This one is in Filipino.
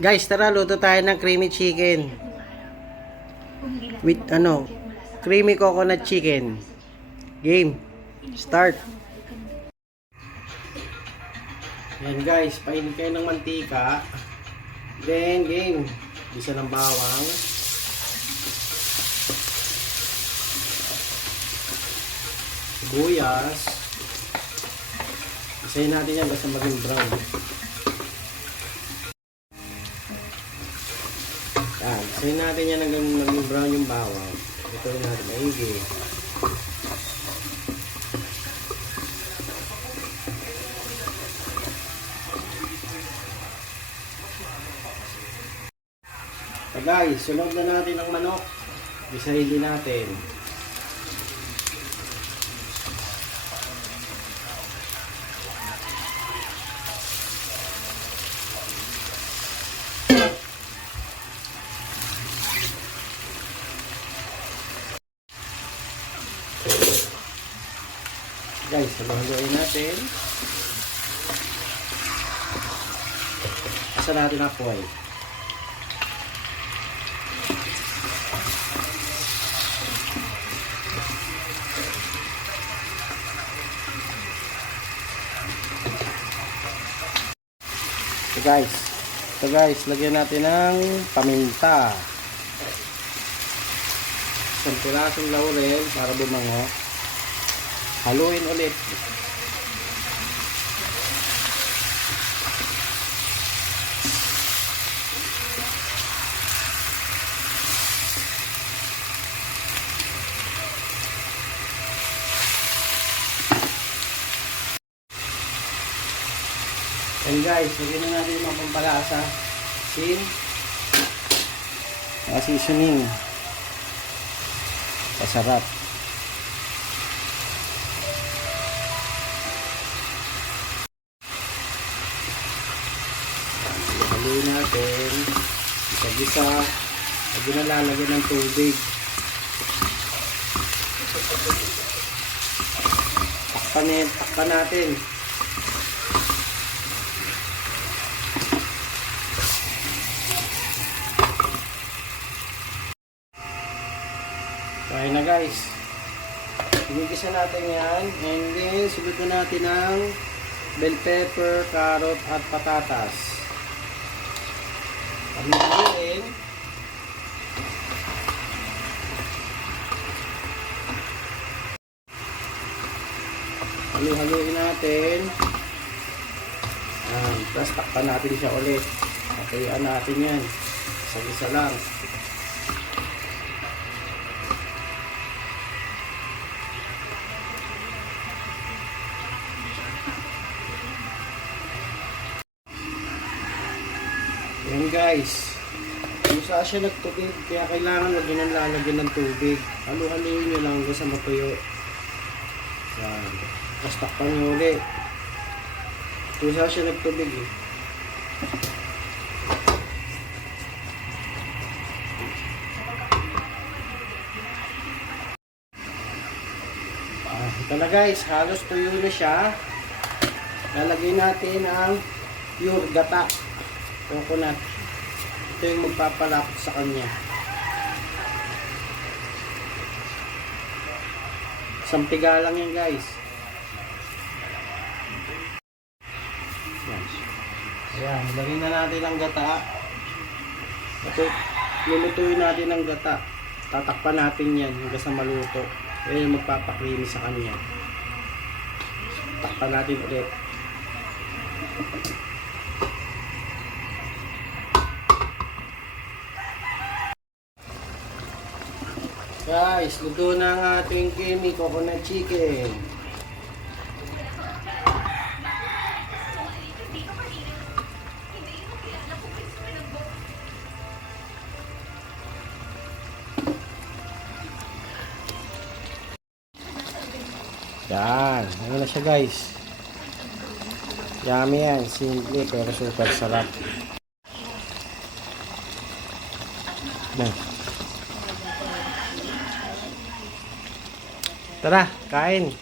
Guys, tara luto tayo ng creamy chicken. With creamy coconut chicken. Game. Start. Yan guys, painit kayo ng mantika. Then game. Bisa ng bawang. Sibuyas. Isayin natin yan basta maging brown. Yan. Isayin natin yan hanggang maging brown yung bawang. Ito rin natin maigi. So guys, sunod na natin ang manok. Isahin din natin. Guys, haluin natin. Asa natin ang apoy. So guys, lagyan natin ng paminta. Isang pirasong laurel para bumango. Haluin ulit. And guys, lagyan na natin yung mga pampalasa. Sin. Mga seasoning. Pasarap. Haluin natin. Isa-isa. Lagyan na lalagyan ng tubig. Takpan natin. Kaya na guys. Pinigisa natin yan. And then, subutin natin ng bell pepper, carrot, at patatas. Haluin. Haluin natin. Tapos takpan natin siya ulit. Patayaan natin yan. Isa-isa lang. Yan guys, kung saan siya nagtubig, kaya kailangan lalagyan ng tubig. Haluin nyo lang hanggang sa matuyo. Yan. Tapos takpan nyo ulit. Kung saan siya nagtubig eh. Ito na guys, halos tuyo na siya. Lalagay natin ang pure gata. Coconut. Ito yung magpapalapot sa kanya. Isang piga lang yan guys. Ayan, lagyan na natin ang gata. Ito, lulutuin natin ang gata. Tatakpan natin yan hanggang sa maluto. Yan yung magpapakrimi sa kanya. Takpan natin ulit. Guys, luto na ang ating creamy coconut chicken. Yan, ano na siya guys. Yummy yan, simple pero super sarap. Yan. Tara, kain.